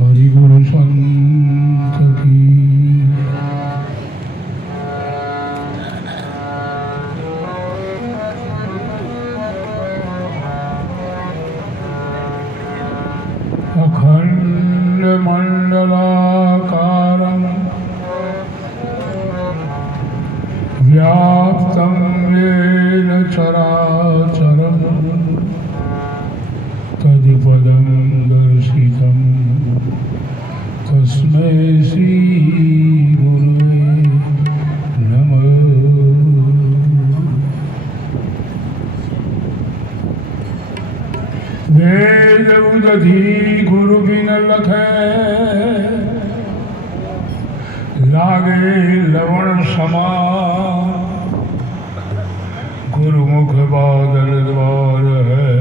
હરિગુરુ સંત કી અખંડ મંડલાકારમ વ્યાપ્તમ येन चराचरम तदिपदं दर्शितं तस्मै श्री गुरुवे नमः। वेद उदधि गुरु बिन लखे लागे लवण समान गुरुमुख बादल द्वार है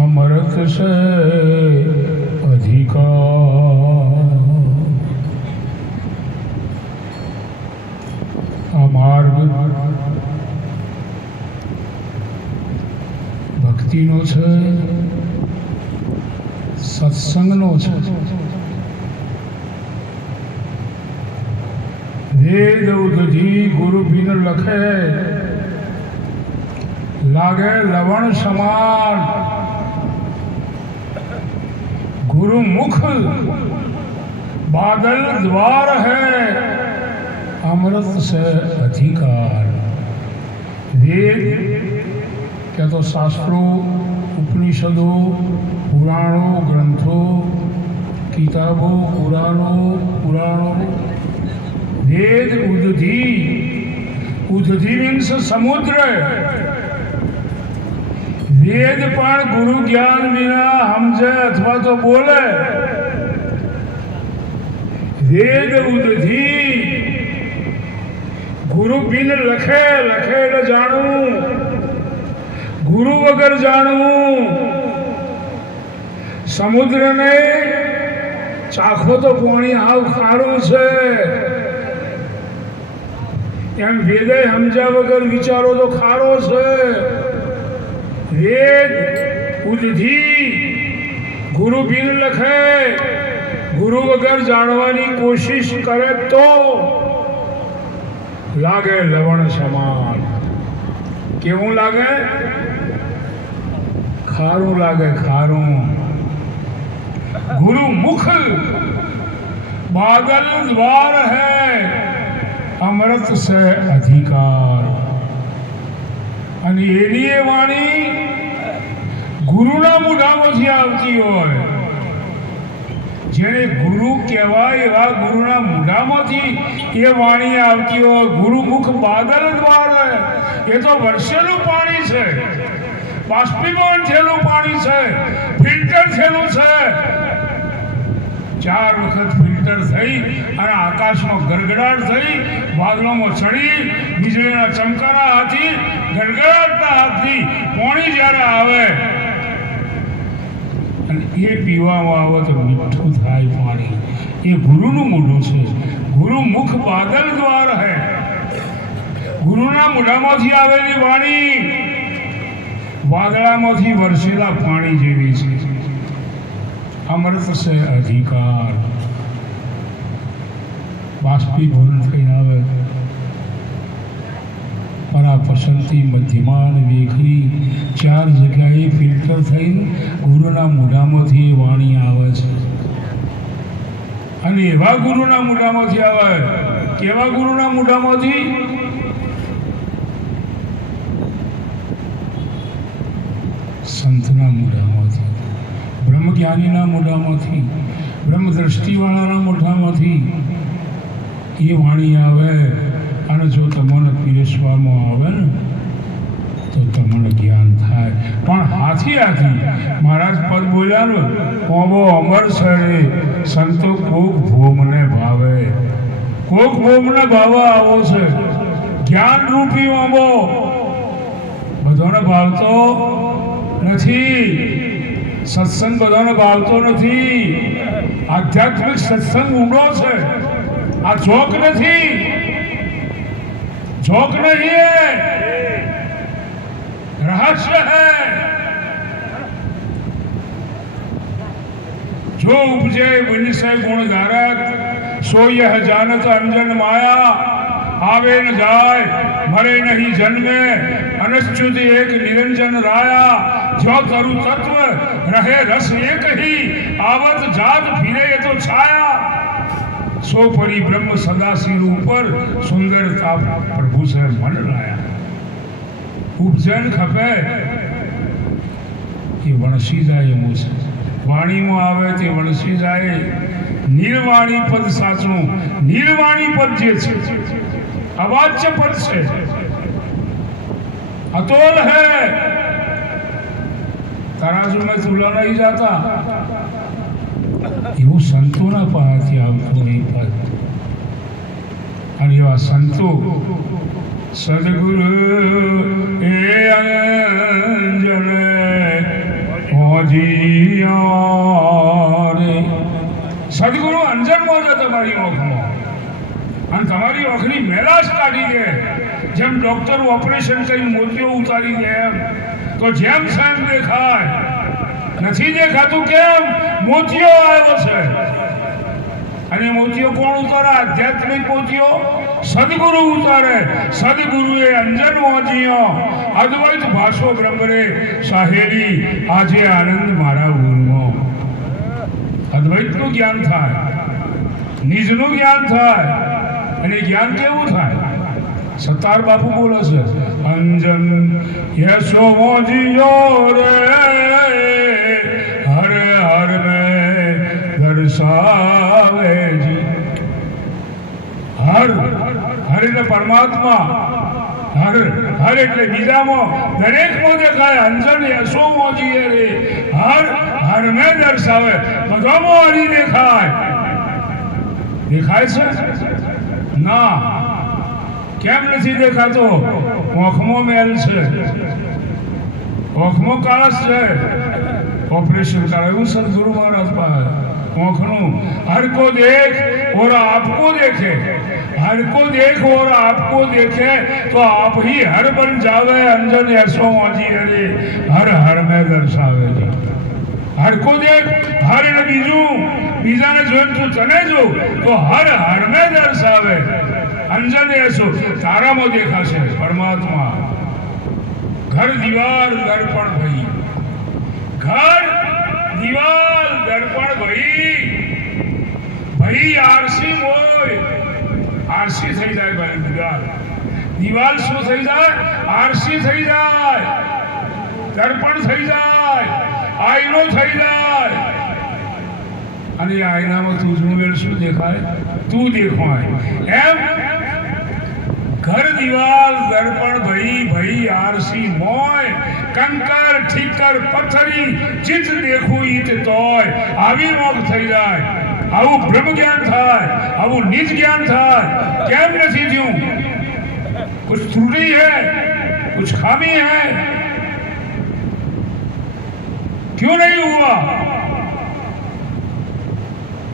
अमृत से अधिकार। आ मार्ग भक्तिनो છે, સત્સંગનો છે। વેદ ઉદધિ ગુરુ બિન લખે લાગે લવણ સમાન गुरु मुख बादल द्वार है अमृत से अधिकार। वेद क्या तो शास्त्रों उपनिषदों पुराणों ग्रंथों किताबों पुराणों वेद उदधि उदधि मीन्स समुद्र। वेद पण गुरु ज्ञान विना समझे अथवा तो बोले। वेद उदधि गुरु बिन लखे लखे न जानू गुरु वगर जानू। समुद्र ने चाखो तो पानी हाव खारू छे एम वेदे समझा वगर विचारो तो खारो छे। वेद उदधि गुरु बिन लखे गुरु वगर जानवानी कोशिश करे तो लागे लवण समान। केवुं लागे? खारू लागे खारू। गुरु मुख बादल द्वार है अमृत से अधिकार। અને એની એ વાણી ગુરુના મોઢામાંથી આવતી હોય। જેને ગુરુ કહેવાય એવા ગુરુના મોઢામાંથી એ વાણી આવતી હોય। ગુરુમુખ બાદલ દ્વાર એ તો વરસેલું પાણી છે, બાષ્પીભવન થયેલું પાણી છે, ફિલ્ટર થયેલું છે। 4 વખત ફિલ્ટર થઈ અને આકાશમાં ગડગડાટ થઈ વાદળોમાં ચડી વીજળીના ચમકારા હાથી ગડગડાટના હાથથી પાણી જ્યારે આવે અને એ પીવામાં આવે તો મીઠું થાય પાણી। એ ગુરુનું મોઢું છે। ગુરુ મુખ બાદલ દ્વાર હે ગુરુના મોઢામાંથી આવેલી વાણી વાદળામાંથી વરસેલા પાણી જેવી છે। अमृत से अधिकार बाष्पीभवन थईने आवे परा पसंती मध्यमान वेखरी 4 जगह फिल्टर थईने गुरुना मोढामांथी वाणी आवे छे। अने एवा गुरुना मोढामांथी आवे केवा गुरुना मोढामांथी? संतना मोढामांथी, ब्रह्मज्ञानीना मोढामांथी, ब्रह्मदृष्टिवाळाना मोढामांथी ये वाणी आवे। અને જો તમને પીરસવામાં આવે ને તો તમને જ્ઞાન થાય। પણ હાથી મહારાજ પદ બોલ્યા ને ઓમો અમર છે સંતો કોક ભોમને ભાવે કોક ભોમને ભાવા આવો છે। જ્ઞાન રૂપી ઓમો બધાને ભાવતો નથી। સત્સંગ બધાને ભાવતો નથી। આધ્યાત્મિક સત્સંગ ઊંડો છે। આ જોક નથી, જોક नहीं है। रहस्य है। जो उपजे विनिशय गुण धारक सो यह जानत अंजन माया। आवे न जाय मरे नहीं जन्मे अनच्युत एक निरंजन राया। जो तरु तत्व रहे रस एक ही आवत जात फिरे ये तो छाया। सो परी ब्रह्म सदा सिर ऊपर सुंदरता प्रभु से मन लाया। उपजन खपे ये वणसी जाए मुझे वाणी में आवे ते वणसी जाए। निर्वाणी पद साचू निर्वाणी पद जे छे अवाच्य पद से अतोल है। तराजू में तुला नहीं जाता એવું સંતોના પાસેથી આવતું નહીં પદ। અને એવા સંતો સદગુરુ એ અંજન મોજીયા રે। સદગુરુ અંજન મોજા તમારી ઓખમાં અને તમારી ઓખની મેલાશ કાઢી દે। જેમ ડોક્ટર ઓપરેશન કરી મોતિયો ઉતારી દે એમ તો જેમ સાંજ દેખાય નથી દેખાતું કેમ મોતિયો આવ્યો છે। અને મોતિયો કોણ ઉતારે? આધ્યાત્મિક મોતિયો સદગુરુ ઉતારે। સદગુરુએ અંજન મોજીયો અદ્વૈત ભાષો બ્રહ્મરે સાહેરી આજે આનંદ મારા ગુરુમાં। અદ્વૈતનું જ્ઞાન થાય, નિજનું જ્ઞાન થાય। અને જ્ઞાન કેવું થાય? સત્તાર બાપુ બોલે છે અંજન યશો મોજીયો રે હર હર મેં દર્શાવે જી। હર હર એટલે પરમાત્મા, હર હર એટલે બીજામાં દરેકમાં દેખાય। અંજન યશો મોજીએ રે હર હર મેં દર્શાવે બધામાં હરી દેખાય। દેખાય છે ના? કેમ નથી દેખાતો? ઓખમાં મેલ છે, ઓખમાં કાળસ છે। ऑपरेशन कराયું सदगुरु महाराज पास ओखनु। हर को देख और आपको देखे, हर को देख और आपको देखे तो आप ही हर बन जावे। अंजन ऐसो मोजी अरे हर हर में दर्शावे जी। हर को देख हर ने बीजू बीजा ने जो तू तने जो तो हर हर में दर्शावे। अंजन ऐसो तारा में देखा से परमात्मा। घर दीवार दर्पण भई, घर दीवार दर्पण भई भई आरसी मोय। आरसी થઈ જાય ભાઈ દीवार दीवार શું થઈ જાય? આરસી થઈ જાય, દર્પણ થઈ જાય, આઈનો થઈ જાય। અને આઈનામાં તુજનું વેળ શું દેખાય? તું દેખાય એમ। घर दीवार दर्पण भई भई आरसी मोय। कंकर ठीकर पत्थरी चित देखू ईत तोय। आवी मोग થઈ જાય। આવું બ્રહ્મ જ્ઞાન થાય, આવું નિજ જ્ઞાન થાય। કેમ નથી થયું? कुछ त्रुटि है, कुछ खामी है, क्यों नहीं हुआ?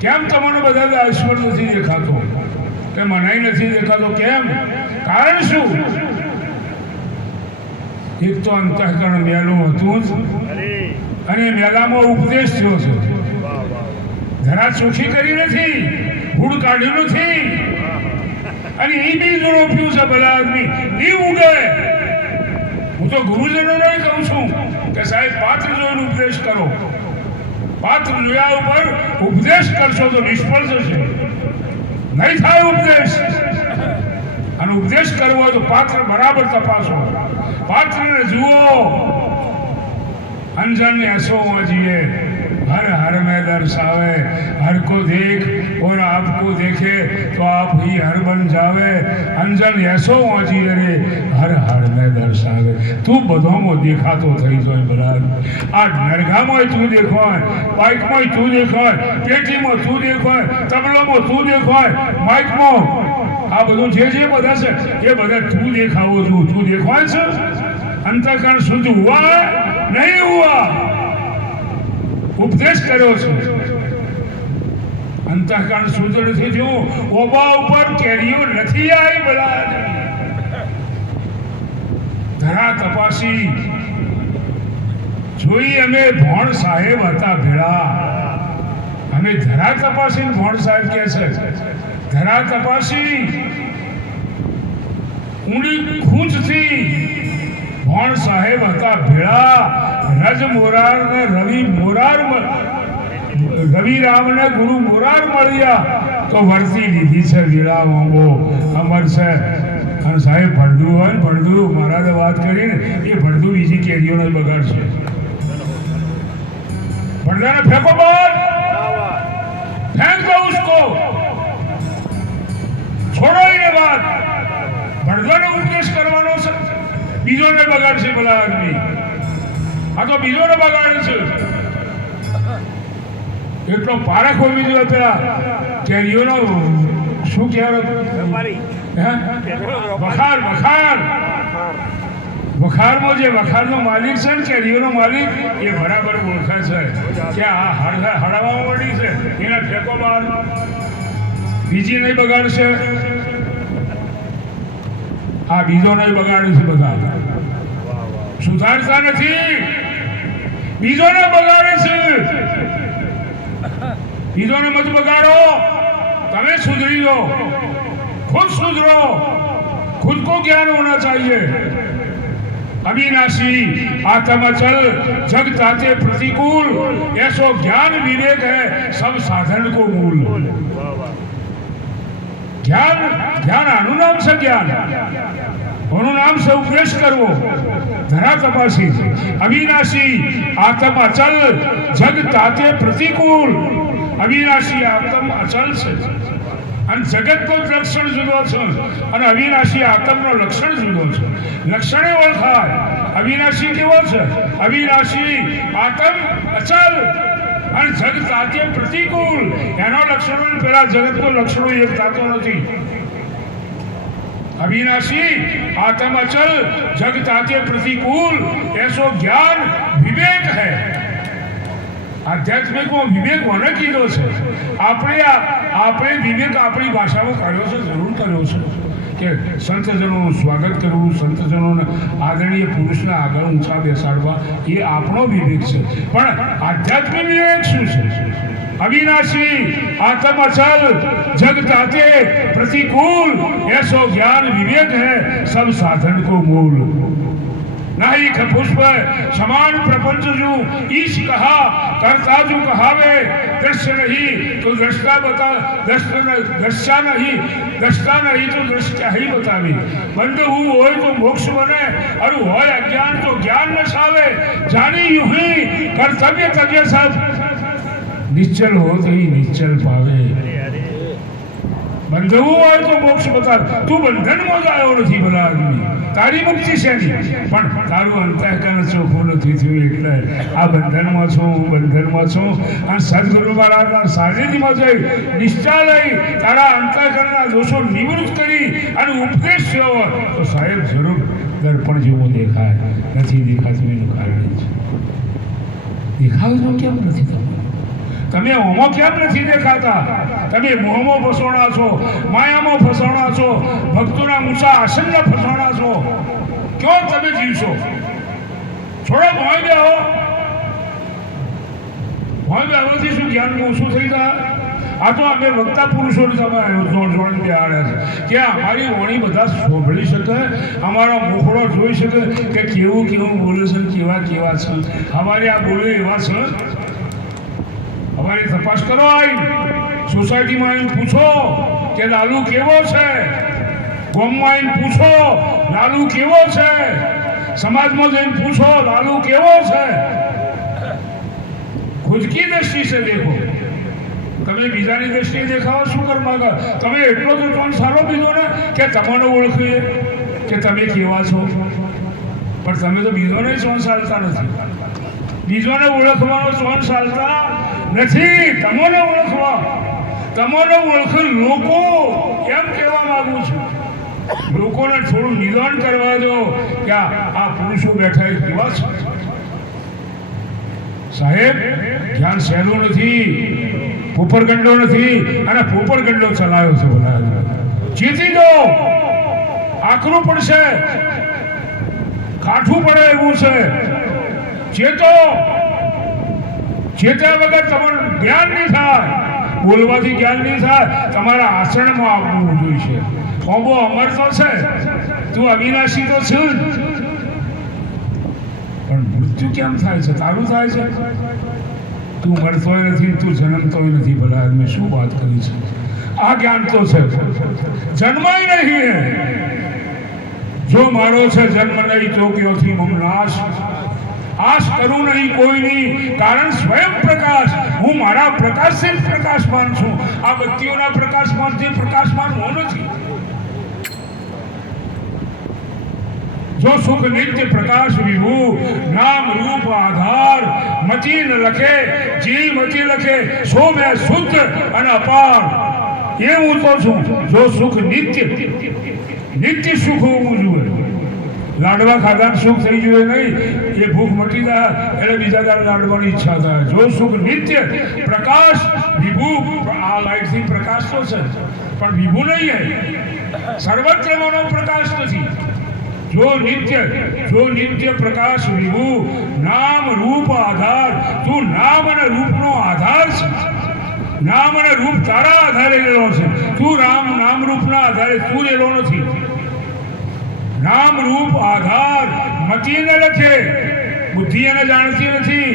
કેમ તમને બધા ઈશ્વર નથી દેખાતો? કે મનાઈ નથી દેખાતો? કેમ? કારણ શું? એક તો અંતઃકરણ મેલું હતું જ અને મેલામાં ઉપદેશ થયો છે। ધરા ચોખ્ખી કરી નથી, ભૂડ કાઢ્યું નથી અને એ બીજ રોપ્યું છે। ભલા આદમી ની ઉગે। હું તો ગુરુજનોને કહું છું કે સાહેબ પાત્ર જોઈને ઉપદેશ કરો। પાત્ર જોયા ઉપર ઉપદેશ કરશો તો નિષ્ફળ જશે, નહીં થાય ઉપદેશ। અને ઉપદેશ કરવો હોય તો પાત્ર બરાબર તપાસો, પાત્રને જુઓ। अंजन ऐसो मोजिए हर हर में दर्शावे। हर को देख और आपको देखे तो आप ही हर बन जावे। अंजन ऐसो मोजिए रे हर हर में दर्शावे। तू बधों देखा तो थई जोय बराबर। आ नरगा में तू देखो, बाइक में तू देखो, पेटी में तू देखो, तबला में तू देखो, माइक में आ બધું જે જે બધા છે એ બધા તું દેખાવો છું। તું દેખવાય છે? अंतःकरण शुद्ध हुआ है? नहीं हुआ। उपदेश करो छो, अंतःकरण शुद्ध नहीं थयो। ओबा ऊपर केरियो नहीं आई। बला धरा तपासी જોઈ અમે ભોણ સાહેબ હતા ભેળા. અમે ધરા તપાસી ભોણ સાહેબ કે છે ધરા તપાસી ઊંડી ખૂંચથી ભોણ સાહેબ હતા ભેળા. રજ મોરાર ને રવિ મોરાર રવિરામ ને ગુરુ મોરાર મળ્યા તો વર્તી લીધી છે વીરા વાંગો અમર છે. અને સાહેબ ભડદું હોય ને ભડદું મહારાજે વાત કરીને એ ભડદું બીજી કેરીઓનો જ બગાડશે. ભડદાને ફેંકો બહાર, ફેંક દો ઉસકો, છોડો ये बात. ભડદાને ઉપદેશ કરવાનો છે, બીજોને બગાડશે ભલા આદમી. આ તો બીજોને બગાડે છે. એટલો પારખ હોવી જોઈએ પેલા કેરીઓનો શું કહેવાય વખાર વખાર વખારમાં જે વખારનો માલિક છે ને કેરીઓનો માલિક એ બરાબર ઓળખે છે કે આ હળવા વળી છે એના ઠેકો બહાર બીજી નહીં બગાડશે. આ બીજો નહીં બગાડે છે બધા સુધારતા નથી, બીજોને બગાડે છે. બીજોને મત બગાડો, તમે सुधरी लो, खुद सुधरो, खुद को ज्ञान होना चाहिए. अविनाशी आत्मचल जग ताते प्रतिकूल ऐसो ज्ञान विवेक है सब साधन को मूल. ज्ञान ज्ञान अनुनाम से ज्ञान अनुनाम से उपदेश करवो धरा तपासी अविनाशी आत्म अचल जग ताते प्रतिकूल. अविनाशी आत्म अचल છે અને જગતનો લક્ષણ જુદો છે અને અવિનાશી આત્મનો લક્ષણ જુદો છે. લક્ષણે ઓળખાય. અવિનાશી કેવો છે? અવિનાશી આત્મ અચલ અને જગ તાતે પ્રતિકૂળ. એનો લક્ષણો પેલા જગતનો લક્ષણો એક થતો નથી. अविनाशी आत्म अचल जग ताते प्रतिकूल ऐसो ज्ञान विवेक है. आध्यात्मिक विवेक होने कीधो છે. આપણે વિવેક આપણી ભાષામાં કર્યો છે, જરૂર કર્યો છે કે સંતજનોનું સ્વાગત કરવું, સંતજનોને આદરણીય પુરુષને આગળ ઊંચા બેસાડવા એ આપણો વિવેક છે. પણ આધ્યાત્મિક વિવેક શું છે? अविनाशी आत्म अचल जग ताते प्रतिकूल ऐसो ज्ञान विवेक है सब साधन को मूल. नहीं पुष्प समान प्रपंच जो ईश कहा करता जो कहावे दृश्य नहीं तो दृष्टा बता दृष्टा नहीं तो दृष्टा ही बतावे. बंद हो तो मोक्ष बने और हो अज्ञान तो ज्ञान न सावे. जानी यूं ही कर्तव्य तव्य सब निश्चल हो तो ही निश्चल पावे. બંધવું હોય તો મોક્ષ બતાવ. તું બંધનમાં જ આવ્યો નથી ભલા આદમી, તારી મુક્તિ છે નહીં, પણ તારું અંતઃકરણ ચોખ્ખું નથી થયું એટલે આ બંધનમાં છું, હું બંધનમાં છું. અને સદગુરુ મહારાજના સાનિધ્યમાં જઈ નિષ્ઠા લઈ તારા અંતઃકરણના દોષો નિવૃત્ત કરી અને ઉપદેશ થયો તો સાહેબ જરૂર દર્પણ જેવો દેખાય. નથી દેખાતું એનું કારણ છે દેખાવ તો કેમ નથી થતું? તમે હોમો કેમ નથી દેખાતા? તમે મોહમાં ફસોણા છો, માયામાં ફસોણા છો, ભક્તોના ઊંચા આસનના ફસોણા છો. ક્યો તમે જીવશો? છોડો ભોંય બેહો. ભોંય બેહવાથી શું જ્ઞાન ઓછું થઈ જાય? આ તો અમે વક્તા પુરુષોને તમે જોડે બેહાડ્યા છે કે અમારી વાણી બધા સાંભળી શકે, અમારો મુખડો જોઈ શકે કે કેવું કેવું બોલે છે, કેવા કેવા છે. અમારી આ બોલે એવા છે. हमारी तपास करो. आई सोसायटी में पूछो कि लालू केवो છે, ગામમાં પૂછો લાલુ કેવો છે, समाजમાં જઈને પૂછો लालू કેવો છે. खुद की दृष्टि से देखो. તમે બીજાની દ્રષ્ટિએ દેખાવો શું કરવા? તમે એટલો તો ટોન સારો બીજો ને કે તમને ઓળખીએ કે તમે કેવા છો, પણ તમે તો બીજોને ટોન ચાલતા નથી. બીજોને ઓળખવાનો ટોન ચાલતા નથી. તમને ઓળખવા, તમને ઓળખ લોકો એમ કહેવા માંગુ છું. લોકોને થોડું નિદાન કરવા દો કે આ પુરુષો બેઠા એ કેવા છે. સાહેબ ધ્યાન સહેલું નથી, પોપરગંડો નથી, અને પોપરગંડો ચલાવ્યો છે બધા. જીતી દો. આકરું પડશે, કાઠું પડે એવું છે. ચેતો, ચેત્યા વગર તમારું જ્ઞાન નહીં થાય. બોલવાથી જ્ઞાન નહીં થાય, તમારા આચરણમાં આવવું જોઈએ. ઓબો અમર તો છે, તું અવિનાશી તો છે જ, પણ મૃત્યુ કેમ થાય છે? તારું થાય છે. તું મરતોય નથી, તું જન્મતોય નથી. ભલા મેં શું વાત કરી છે? આ જ્ઞાન તો છે, જન્માય નહીં. જો મારો છે જન્મ નહીં તો ક્યોથી મમ નાશ. આશ કરું નહીં કોઈની, કારણ સ્વયં પ્રકાશ. હું મારા પ્રકાશથી જ પ્રકાશમાન છું. આ બત્તીઓના પ્રકાશમાનથી પ્રકાશમાન હું નથી. જો સુખ નિત્ય પ્રકાશ વિભુ, નામ રૂપ આધાર. મચી ન લખે જી મચી લખે, સો મેં શુદ્ધ અને અપાર. એ હું તો છું. જો સુખ નિત્ય સુખ હોવું જોઈએ. લાડવા ખાધા સુખ થઈ જોઈએ નહીં, એ ભૂખ મટી જાય એટલે બીજા દાડે લાડવાની ઈચ્છા થાય. જો સુખ નિત્ય પ્રકાશ વિભુ, આ લાઈટથી પ્રકાશ તો છે પણ વિભુ નહીં. સર્વત્ર માનો પ્રકાશ નથી. જો નિત્ય પ્રકાશ વિભુ, નામ રૂપ આધાર. તું નામ અને રૂપનો આધાર છે. નામ અને રૂપ તારા આધારે રહેલો છે. તું નામ રૂપના આધારે તું રહેલો નથી. નામ રૂપ આધાર મતી ન લખે. બુદ્ધિ એને જાણતી નથી.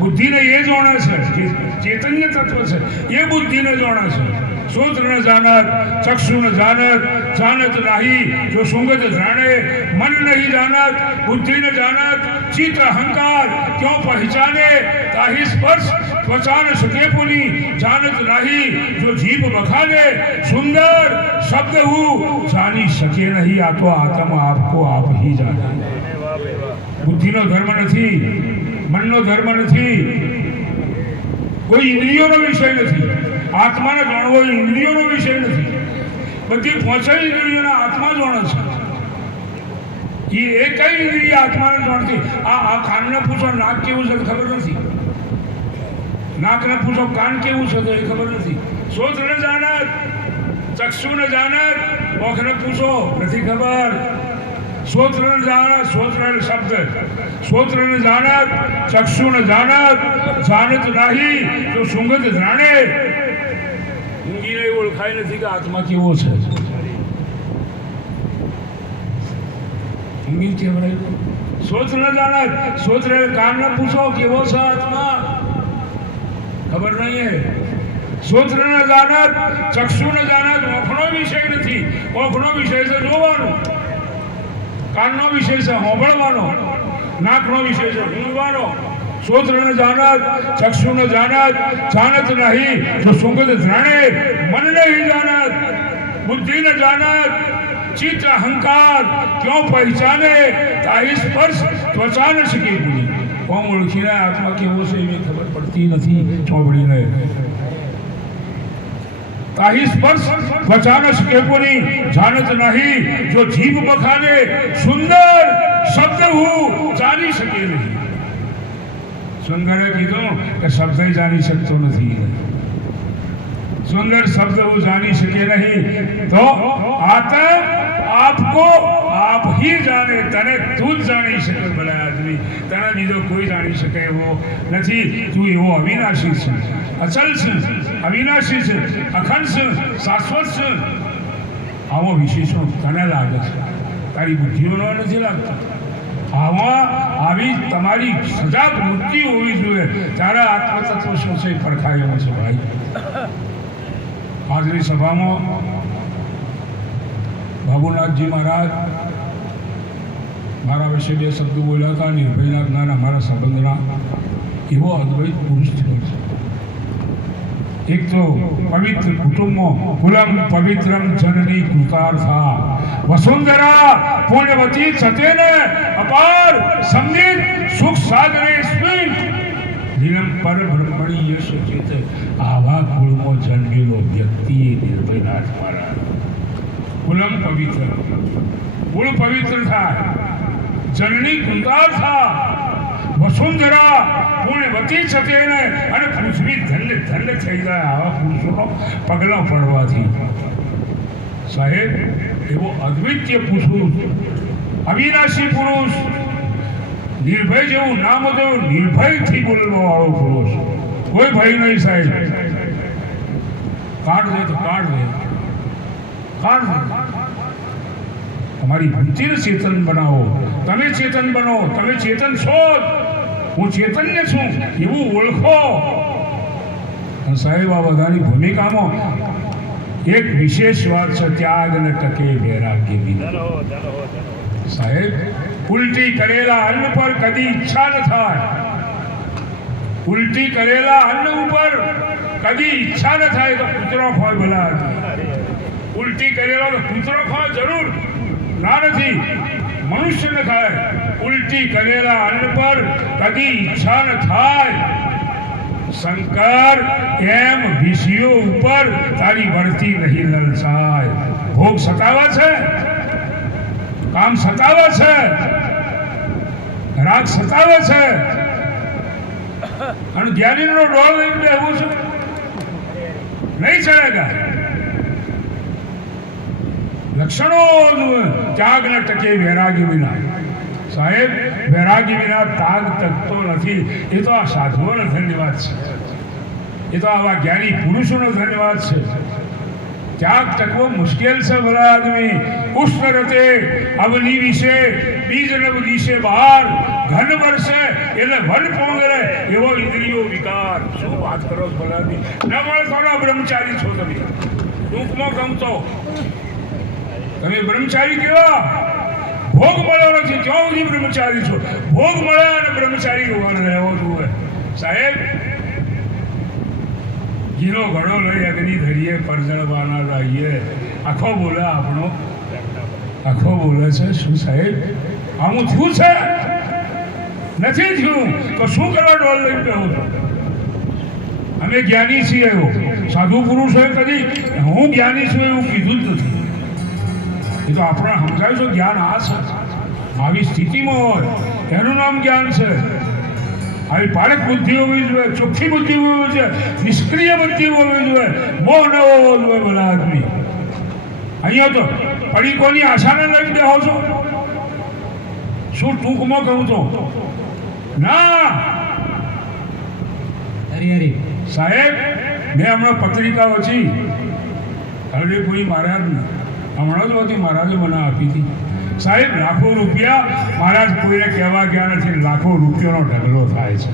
બુદ્ધિને એ જાણે છે, ચૈતન્ય તત્વ છે એ બુદ્ધિને જાણે છે. શ્રોત્ર ન જાનત, ચક્ષુ ન જાનત, જાનત નાહી જો સુંગત જાણે. મન નહીં જાનત, બુદ્ધિ ન જાનત, ચિત્ત અહંકાર ક્यों पहचाने. ताहि स्पर्श त्वचा न सके पुनी, जानत नहीं जो जीभ बखाने. सुंदर शब्द हूँ जानी सके नहीं, आ तो आत्मा आपको आप ही जाने. બુદ્ધિનો ધર્મ નથી, મનનો ધર્મ નથી, કોઈ ઇન્દ્રિયોનો વિષય નથી. આત્માને જાણવો ઇન્દ્રિયોનો વિષય નથી. બધી પહોંચાઈ ઇન્દ્રિયોના આત્મા જાણે છે. એ કઈ ઇન્દ્રિય આત્માને જાણતી? આ કાનને પૂછો નાક કેવું છે ખબર નથી. નાકને પૂછો કાન કેવું છે તો એ ખબર નથી. શ્રોત્રને જાણત, ચક્ષુને જાણત, મુખને પૂછો નથી ખબર. શ્રોત્રને જાણત, શ્રોત્રને શબ્દ, શ્રોત્રને જાણત, ચક્ષુને જાણત, જાણત નહીં તો સુંગત જાણે. ઊંઘીને ઓળખાય નથી કે આત્મા કેવો છે. ઊંઘી કેવડાય. શ્રોત્રને જાણત, શ્રોત્રને કાનને પૂછો કેવો છે આત્મા, ખબર નહીં. શ્રોત્રને જાણત, ચક્ષુને જાણત. ઓખનો વિષય નથી. ઓખનો વિષય છે જોવાનો, કાનનો વિષય છે સાંભળવાનો, નાકનો વિષય છે ઊંઘવાનો. શ્રોત્રને જાણત, ચક્ષુને જાણત, જાણત નહીં જો સુંગત જાણે. મન નહીં જાણત, બુદ્ધિ ન જાણત, ચિત્ત અહંકાર ક્यों पहचाने. ताहि स्पर्श त्वचा न सके पुनी. કોમ ઓળખીને આત્મા કેવો છે એવી ખબર પડતી નથી ચોપડીને. તાહિ સ્પર્શ ત્વચા ન સકે પુની, જાણત નહીં જો જીભ બખાને. સુંદર શબ્દ હું જાણી શકે નહીં. સુંદરે કીધું કે શબ્દ જાણી શકતો નથી. સુંદર શબ્દ હું જાણી શકે નહીં તો આત્મ આપકો આપ ही જાણે. તને તું જ જાણી શકે. ભલા આદમી, તને બીજો કોઈ જાણી શકે એવો નથી. તું એવો અવિનાશી છે, અચલ છે, અવિનાશી છે, અખંડ છે, શાશ્વત છે. આવો વિશેષો તને લાગે છે, તારી બુદ્ધિઓનો નથી લાગતો. આવી તમારી સજાગ વૃત્તિ હોવી જોઈએ. તારા આત્મતત્વ શું છે પડખાય એવો છે ભાઈ. આજની સભામાં બાબુનાથજી મહારાજ મારા વિશે બે શબ્દો બોલ્યા હતા. નિર્ભયના જ્ઞાન અમારા સંબંધના એવો અદ્વૈત પુરુષ થયો છે. એક તો પવિત્ર કુટુંબમાં કુલમ પવિત્રમ જનની કૃતાર્થા વસુંધરા પુણ્યવતી સતેને અપાર સંગીત સુખ સાગરે સ્મિત નિરંતર બ્રહ્મણી યશ ચેત. આવા કુળમાં જન્મેલો વ્યક્તિ નિર્ભયનાથ મહારાજ. કુલમ પવિત્ર, કુળ પવિત્ર થાય, જનની કૃતાર્થા વસુંધરા પુણ્યવતી સતેને. અને પૃથ્વી ધન્ય ધન્ય થઈ જાય આવા પુરુષોનો પગલા પડવાથી. સાહેબ એવો અદ્વિતીય પુરુષ, અવિનાશી પુરુષ, નિર્ભય જેવું નામ હતું, નિર્ભયથી બોલવા વાળો પુરુષ, કોઈ ભય નહીં સાહેબ. કાઢ દે તો કાઢ દે, કાઢ દે. તમારી બુદ્ધિને ચેતન બનાવો, તમે ચેતન બનો, તમે ચેતન છો, હું ચૈતન્ય છું એવું ઓળખો. અને સાહેબ આ બધાની ભૂમિકામાં એક વિશેષ વાત છે, ત્યાગ ને ટકે વૈરાગ્ય વિના. સાહેબ ઉલટી કરેલા અન્ન પર કદી ઈચ્છા ન થાય, ઉલટી કરેલા અન્ન ઉપર કદી ઈચ્છા ન થાય તો કૂતરો ખોય ભલા. ઉલટી કરેલો તો કૂતરો ખોય જરૂર ના નથી, મનુષ્ય ન ખાય. ઉલટી કરેલા અન્ન પર કદી ઈચ્છા ન થાય. શંકર એમ વિષયો ઉપર તારી વર્તી નહીં લલચાય. ભોગ સતાવે છે, કામ સતાવે છે, રાગ સતાવે છે, અને જ્ઞાનીનો ડોળ લઈને બેહવું છે, નહીં ચડેગા. લક્ષણો ત્યાગ ન ટકે વૈરાગ્ય વિના. સાહેબ વૈરાગ્ય વિના ત્યાગ ટકતો નથી. એ તો આ સાધુઓનો ધન્યવાદ છે, એ તો આવા જ્ઞાની પુરુષોનો ધન્યવાદ છે. ત્યાગ ટકવો મુશ્કેલ છે ભલા આદમી. ઉષ્ણ રતે અવની વિશે બીજ નવ દિશે બહાર ઘન વર્ષે એટલે વન પોંગરે એવો ઇન્દ્રિયો વિકાર. શું વાત કરો ભલા આદમી? ન મળે તો બ્રહ્મચારી છો તમે, ટૂંકમાં ગમતો તમે બ્રહ્મચારી કેવા? ભોગ મળ્યો નથી ત્યાં સુધી બ્રહ્મચારી છો. ભોગ મળ્યા અને બ્રહ્મચારી રહેવો જોઈએ. સાહેબ ઘીનો ઘડો લઈ અગ્નિ ધરીએ પરજળવાના રહીએ. આખો બોલે આપણો, આખો બોલે છે. શું સાહેબ આવું થયું છે? નથી થયું તો શું કરવા ડોલ લઈને બેહું છું? અમે જ્ઞાની છીએ એવો. સાધુ પુરુષોએ કદી હું જ્ઞાની છું એવું કીધું જ નથી. એ તો આપણે સમજાયું છે જ્ઞાન આ છે, આવી સ્થિતિમાં હોય એનું નામ જ્ઞાન છે. આવી પારક બુદ્ધિ હોવી જોઈએ, ચોખ્ખી બુદ્ધિ હોવી જોઈએ, નિષ્ક્રિય બુદ્ધિ હોવી જોઈએ, મોહ ન હોવો જોઈએ ભલા આદમી. અહીંયા તો પડીકોની આશાને લઈને બેહો છો. શું ટૂંકમાં કહું તો ના સાહેબ, મેં હમણાં પત્રિકા વાંચી હરદેવપુરી મહારાજને, હમણાં જ વાંચી, મહારાજે મને આપી હતી. સાહેબ લાખો રૂપિયા મહારાજ કોઈને કહેવા ગયા નથી, લાખો રૂપિયાનો ઢગલો થાય છે.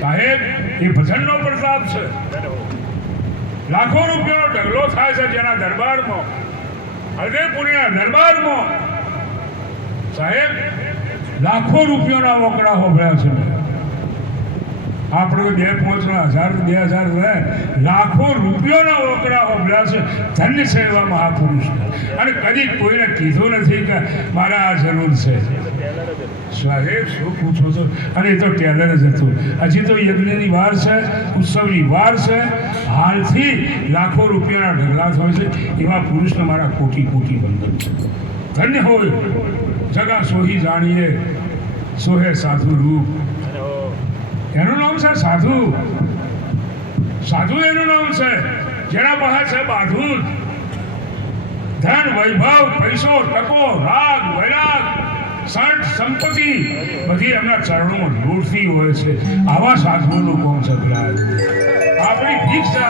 સાહેબ એ ભજનનો પ્રતાપ છે. લાખો રૂપિયાનો ઢગલો થાય છે જેના દરબારમાં, હરદેવપુરીના દરબારમાં. સાહેબ લાખો રૂપિયાના વકડા હોભળ્યા છે. આપણે 2-5 હજાર 2,000 રહે, લાખો રૂપિયાના વકડા હોભળ્યા છે. ધન્ય છે એવા મહાપુરુષ. અને કદી કોઈને કીધું નથી કે મારે આ જરૂર છે. સાહેબ શું પૂછો છો? અને એ તો ટેલર જ હતું. હજી તો યજ્ઞની વાર છે, ઉત્સવની વાર છે. હાલથી લાખો રૂપિયાના ઢગલા હોય છે. એવા પુરુષને મારા કોટી કોટી વંદન છે. ધન્ય હોય જગા સોહી જાણીએ, સોહે સાધુ રૂપ. એનું નામ છે સાધુ. સાધુ એનું નામ છે જેના પાસે છે બાધું. ધન વૈભવ, પૈસો, ટકો, રાગ, વૈરાગ, સંત સંપત્તિ બધી એમના ચરણોમાં લૂંટતી હોય છે. આવા સાધુઓનું કોમ છે. આપણી ભીખ છે.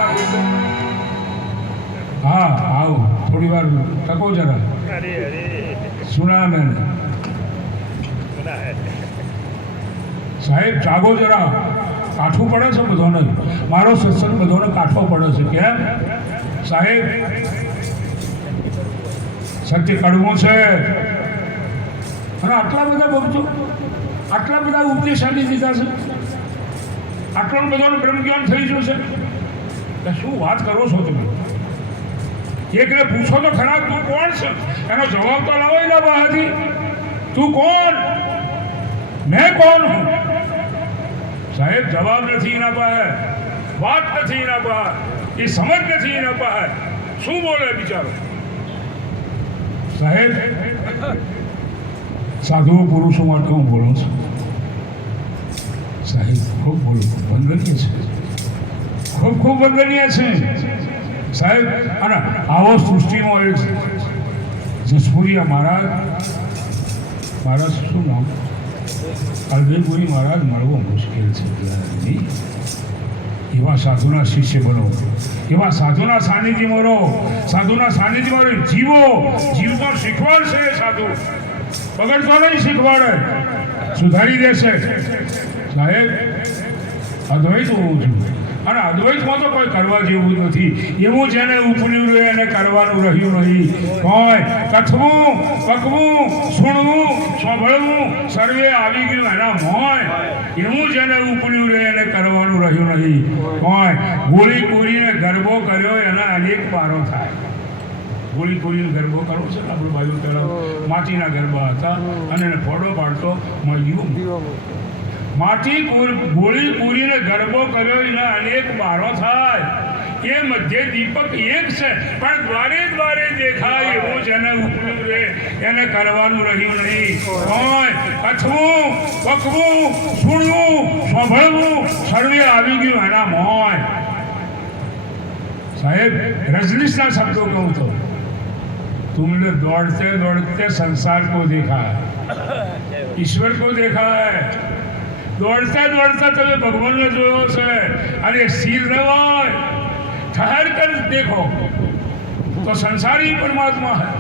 હા આવો થોડી વાર ટકો જરા સુના મેં. સાહેબ જાગો જરા, કાઠું પડે છે બધાને. મારો સત્સંગ બધાને કાઠો પડે છે. કેમ સાહેબ? સત્ય કડવું છે. અને આટલા બધા ભક્તો, આટલા બધા ઉપદેશ આપી દીધા છે, આટલો બધાનું બ્રહ્મજ્ઞાન થઈ જશે. શું વાત કરો છો તમે? એકને પૂછો તો ખરા તું કોણ છે? એનો જવાબ તો લાવો એના બહારથી. તું કોણ? મેં કોણ હું? સાહેબ જવાબ નથી એના પાસે, વાત નથી એના પાસે, એ સમજ નથી એના પાસે. શું બોલે બિચારો? સાહેબ સાધુઓ પુરુષો માટે હું બોલું છું. સાહેબ ખૂબ બોલું, વંદનીય છે, ખૂબ ખૂબ વંદનીય છે સાહેબ. અને આવો સૃષ્ટિમાં એક જસપુરિયા મહારાજ, મહારાજ શું નામ? અલબેપુરી મહારાજ મળવો મુશ્કેલ છે નહીં. એવા સાધુના શિષ્ય બનો, એવા સાધુના સાનિધ્યમાં રહો, સાધુના સાનિધ્યમાં રહો, જીવો. જીવતો શીખવાડશે એ સાધુ, બગડતો નહીં શીખવાડે, સુધારી દેશે. સાહેબ અદ્વૈત હોવું જોઈએ, અને અદ્વૈતમાં તો કોઈ કરવા જેવું નથી. એવું જેને ઉપન્યું રહ્યું એને કરવાનું રહ્યું નહીં. કોઈ કથવું, પકવું, સુણવું, સાંભળવું સર્વે આવી ગયું એના મોય. એવું જેને ઉપન્યું રહે એને કરવાનું રહ્યું નહીં. કોઈ ગોળી પૂરીને ગરબો કર્યો એના અનેક પારો થાય. ગોળી પૂરીને ગરબો કરવો છે ને આપણું બાજુ તરફ માટીના ગરબા હતા, અને એને ફોડો પાડતો મળ્યું. માટી ગોળી પૂરીને ગરબો કર્યો એના અનેક બારો થાય. એ મધ્ય દીપક એક છે, પણ દ્વારે દ્વારે દેખાય. એવું જેને ઉપડ્યું રે એને કરવાનું રહ્યું નહીં. કોઈ કથવું, પકવું, સુણવું, સાંભળવું સર્વે આવી ગયું એના મોય. સાહેબ રજનીશના શબ્દો કહું તો, तुमने दौड़ते दौड़ते संसार को देखा, ईश्वर को देखा है. દોડતા દોડતા તમે ભગવાનને જોયો છે, અને સ્થિર ન હોય, ઠહર કર દેખો તો સંસારી પરમાત્મા है.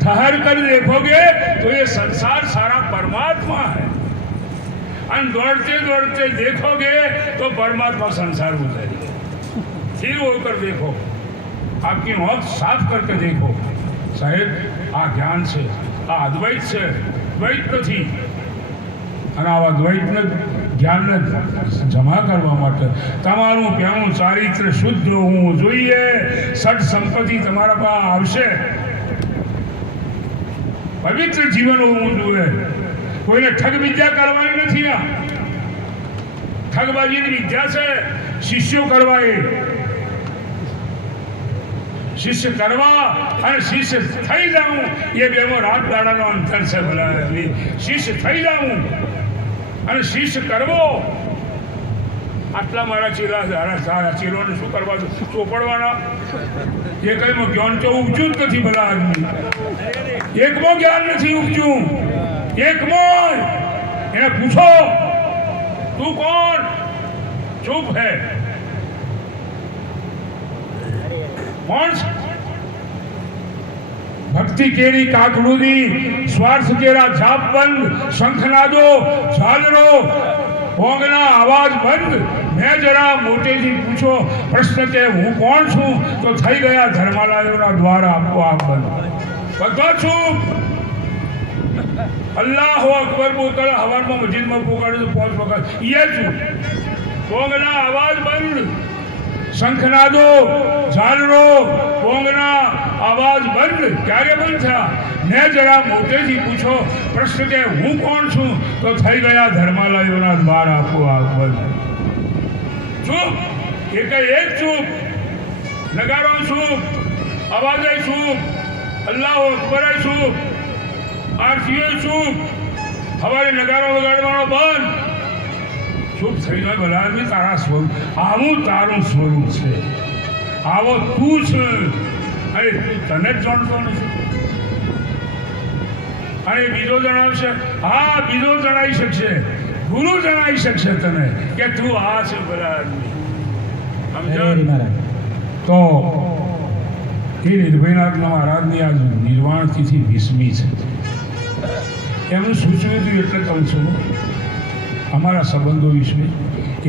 ठहर कर देखोगे तो ये संसार सारा परमात्मा है, और दौड़ते दौड़ते देखोगे तो परमात्मा संसार हो जाएगा. स्थिर होकर देखो, आपकी आँख साफ करके देखो. साहेब આ જ્ઞાન છે, આ અદ્વૈત છે, દ્વૈત નથી. અને આવા દ્વૈતને જ્ઞાનને જમા કરવા માટે તમારું પહેલું ચારિત્ર શુદ્ધ હોવું જોઈએ. સઠ સંપત્તિ તમારા પાસે આવશે, પવિત્ર જીવન હોવું જોઈએ. કોઈને ઠગ વિદ્યા કરવાની નથી. આ ઠગબાજીની વિદ્યા છે. શિષ્યો કરવા, એ શિષ્ય કરવા અને શિષ્ય થઈ જાઉં એ બેમાં રાત દાડાનો અંતર છે. ભલા શિષ્ય થઈ જાઉં અને શિષ્ય કરવો. આટલા મારા ચીલા સારા ચીલોને શું કરવા ચોપડવાના? એ કઈમાં જ્ઞાન તો ઉપજ્યું જ નથી. ભલા આદમી એકમાં જ્ઞાન નથી ઉપજ્યું. એકમાં એને પૂછો તું કોણ? ચૂપ હે. કોણ? ભક્તિ કેરી કાકડુદી, સ્વાર્થ કેરા જાપ બંધ, શંખનાદો ઝાલરો ભોંગના આવાજ બંધ. મેં જરા મોટેથી પૂછો પ્રશ્ન કે હું કોણ છું, તો થઈ ગયા ધર્માલયોના દ્વાર આપોઆપ બંધ. બધા ચૂપ. અલ્લાહુ અકબર બોકર હવારમાં મસ્જિદમાં પોકાડે તો 5 વખત એ ચૂપ. ભોંગના આવાજ બંધ, શંખનાદો ઝાલરો ભોંગના આવાજ બંધ. ક્યારે બંધ થયા? મેં જરા મોટેથી પૂછો પ્રશ્ન કે હું કોણ છું, તો થઈ ગયા ધર્માલયોના દ્વાર આપોઆપ બંધ. ચૂપ. એક ચૂપ. નગારો ચૂપ, અવાજે ચૂપ, અલ્લાહુ અકબર ચૂપ, આરતીઓ ચૂપ, હવારે નગારો વગાડવાનો બંધ. ચૂપ થઈ જાય. ભલા તારા સ્વરૂપ આવું તારું સ્વરૂપ છે, આવો તું છે. અરે તું તને જ જાણતો નથી. અને બીજો જણાવશે, હા બીજો જણાવી શકશે, ગુરુ જણાવી શકશે તને કે તું આ છે. ભલા સમજો તો એ નિર્ભયનાથ મહારાજની આજ નિર્વાણ તિથિ 20મી છે. એમનું સૂચવ્યું હતું એટલે કહું છું. અમારા સંબંધો વિશે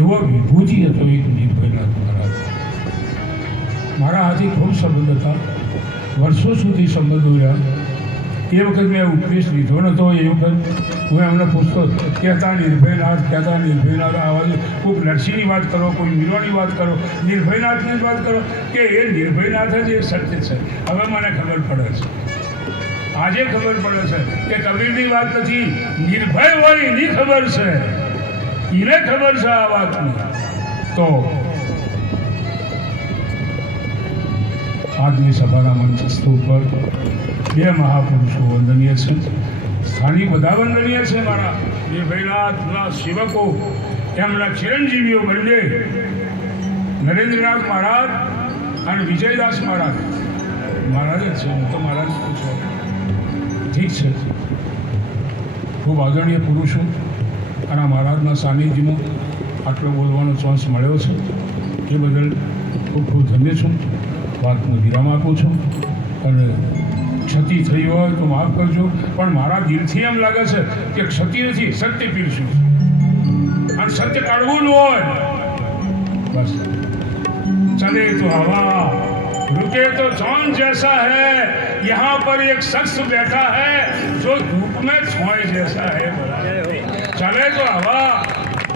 એવો વિભૂતિ હતો એક નિર્ભયનાથ મહારાજ. મારા હાથી ખૂબ સંબંધ હતા, વર્ષો સુધી સંબંધો રહ્યા. એ વખત મેં ઉપદેશ લીધો નહોતો. એ વખત હું એમને પૂછતો, કહેતા નિર્ભયનાથ, કહેતા નિર્ભયનાથ. આવા કોઈક નરસિંહની વાત કરો, કોઈ મીરાની વાત કરો, નિર્ભયનાથની જ વાત કરો, કે એ નિર્ભયનાથ જ એક સત્ય છે. હવે મને ખબર પડે છે, આજે ખબર પડે છે કે કબીરની વાત નથી, નિર્ભય હોય એની ખબર છે. એને ખબર છે આ વાતની. તો આજની સભાના મંચસ્થ ઉપર 2 મહાપુરુષો વંદનીય છે. સ્થાનિક બધા વંદનીય છે. મારા નિર્ભયનાથના સેવકો, એમના ચિરંજીવીઓ બંને નરેન્દ્રનાથ મહારાજ અને વિજયદાસ મહારાજ. મહારાજ જ છે, હું તો મહારાજ છું. ઠીક છે. ખૂબ આદરણીય પુરુષો અને મહારાજના સાનિધ્યમાં આટલો બોલવાનો ચાન્સ મળ્યો છે એ બદલ ખૂબ ખૂબ ધન્ય છું. વાતનો વિરામ આપું છું અને ક્ષતિ થઈ હોય તો માફ કરજો, પણ મારા દિલથી એમ લાગે છે કે ક્ષતિ નથી, સત્ય પીરશું અને સત્ય કાઢવું જ હોય. બસ चले तो हवा, रुके तो चांद जैसा है, यहाँ पर एक शख्स बैठा है जो धूप में छोए जैसा है. चले तो हवा,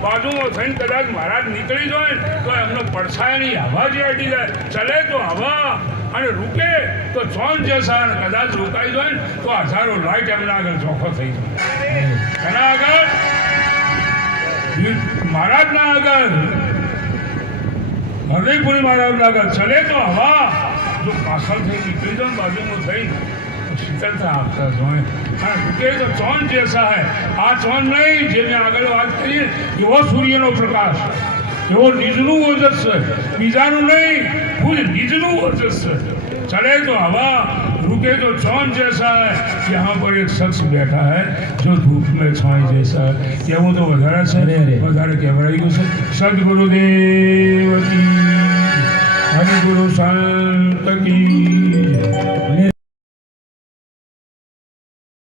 બાજુમાં થઈને કદાચ મહારાજ નીકળી જાય તો એમનો પડછાયાની હવા જે અડી જાય. ચલે તો હવા અને રૂકે તો ચોંદ જૈસા, અને કદાચ રોકાઈ જાય તો હજારો લાઈટ એમના આગળ ચોખ્ખો થઈ જાય. એના આગળ મહારાજના આગળ હૃદયપુરી મહારાજના આગળ ચલે તો હવા, જો પાછળથી નીકળી જાય બાજુમાં થઈને શીતળતા આપતા જોઈએ. અને રૂકે તો ચોંદ જૈસા હૈ. આ ચોંદ નહીં, જે મેં આગળ વાત કરી એવો સૂર્યનો પ્રકાશ, એવો નિજનું ઓજસ છે, બીજાનું નહીં, ખુદ નિજનું ઓજસ છે. चले तो हवा, रुके तो चांद जैसा है, यहाँ पर एक शख्स बैठा है जो धूप में छाए जैसा है. કેવું તો વધારે છે, વધારે કહેવાયું છે. સદગુરુદેવ કી, હરિગુરુ સંત કી